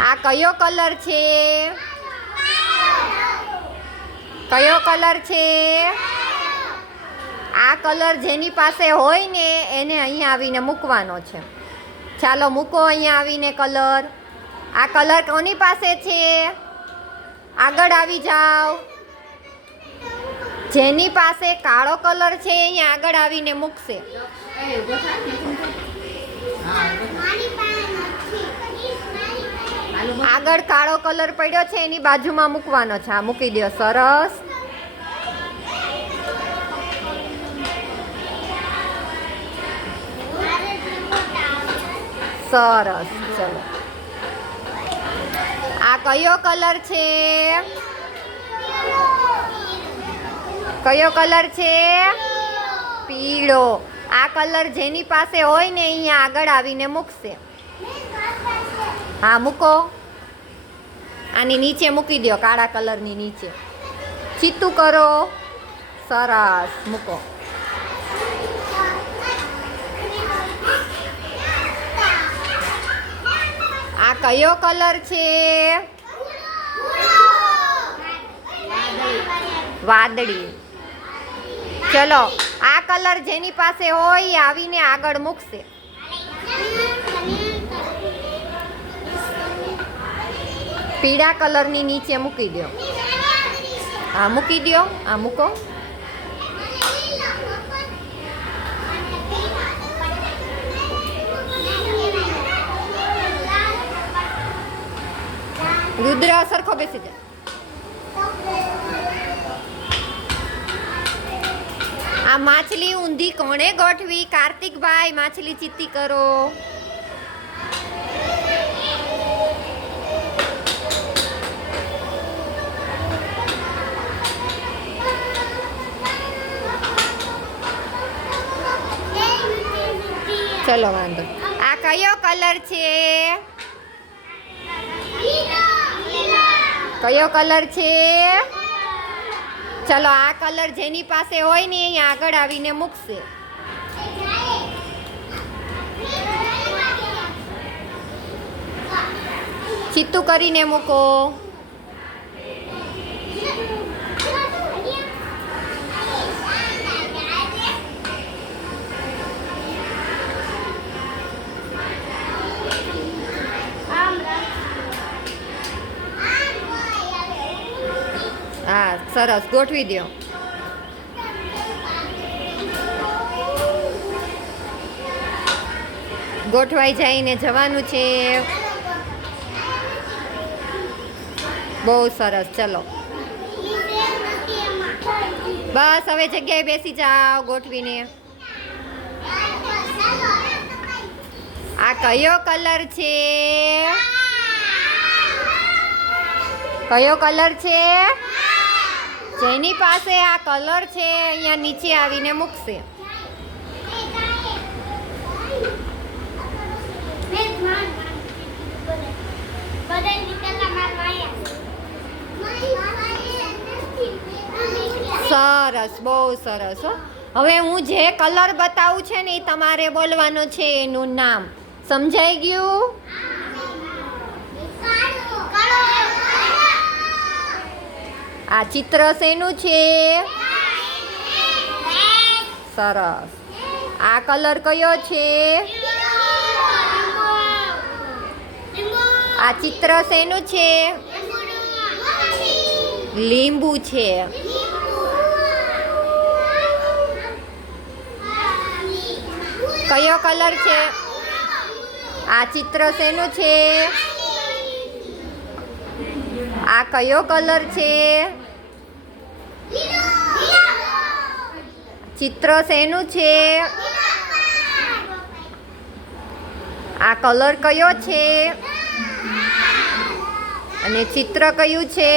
આ કયો કલર છે? કયો કલર છે? આ કલર જેની પાસે હોય ને, એને અહીંયા આવીને મૂકવાનો છે. ચાલો મૂકો અહીંયા આવીને કલર. આ કલર કોની પાસે છે? આગળ આવી જાઓ. જેની પાસે કાળો કલર છે અહીંયા આગળ આવીને મૂકશે. આગળ કાળો કલર પડ્યો છે, એની બાજુમાં મૂકવાનો છે. આ મૂકી દો સરસ. સરસ, ચલો. આ કયો કલર છે? કયો કલર છે? પીળો. આ કલર જેની પાસે હોય ને અહીંયા આગળ આવીને મૂકશે. હા, મૂકો. આની નીચે મૂકી દો કાળા કલરની નીચે. ચીતું કરો. સરસ, મૂકો. આ કયો કલર છે? વાદળી. ચલો. આ કલર જેની પાસે હોય આવીને આગળ મૂકશે. પીળા કલરની નીચે મૂકી દો આ મૂકી દો આ મૂકો. રુદ્ર સરખો બેસી જાય આ માછલી ઊંધી કોણે ગોઠવી? કાર્તિકભાઈ, માછલી ચિત્તી કરો. ચલો વાંધો. આ કયો કલર છે? કયો કલર છે? ચલો આ કલર જેની પાસે હોય ને અહીંયા આગળ આવીને મૂકશે. ચિત્તું કરીને મૂકો. સરસ, ગોઠવી દો ગોઠવાઈ જઈને જવાનું છે. બહુ સરસ, ચલો. બસ, હવે જગ્યાએ બેસી જાઓ ગોઠવીને. આ કયો કલર છે? કયો કલર છે? જેની પાસે આ કલર છે, અહીંયા નીચે આવીને મૂકશે. સરસ, બહુ સરસ, હો. હવે હું જે કલર બતાવું છે ને એ તમારે બોલવાનો છે એનું નામ. સમજાઈ ગયું? આ ચિત્ર શેનું છે? સરસ. આ કલર કયો છે? આ ચિત્ર શેનું છે? લીંબુ છે. કયો કલર છે? આ ચિત્ર શેનું છે? આ કયો કલર છે? ચિત્ર શેનું છે? આ કલર કયો છે? અને ચિત્ર કયું છે?